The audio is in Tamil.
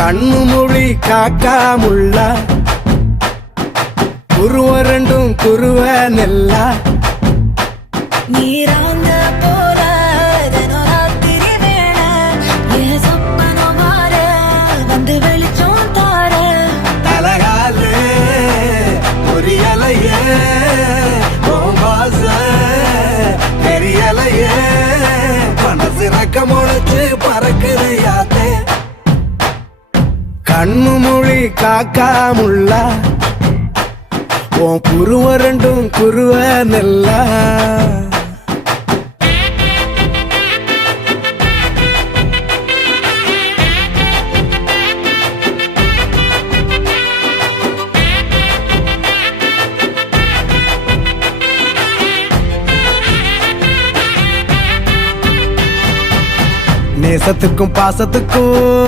கண்ணு மொழி காக்காமுள்ள குருவ ரெண்டும் குருவ நெல்லா நீராங்க போல ராத்திரி வேண என் சொப்பனம் மாற வந்து வெளிச்சம் தார தலகாலே பொரியலையே ஓம்பாச பெரியலையே மனசு ரக்க முளைச்சு பறக்குதையாத்தே கண்ணு மொழி காக்காமுள்ள உன் குருவ ரெண்டும் குருவ நெல்லா நேசத்துக்கும் பாசத்துக்கும்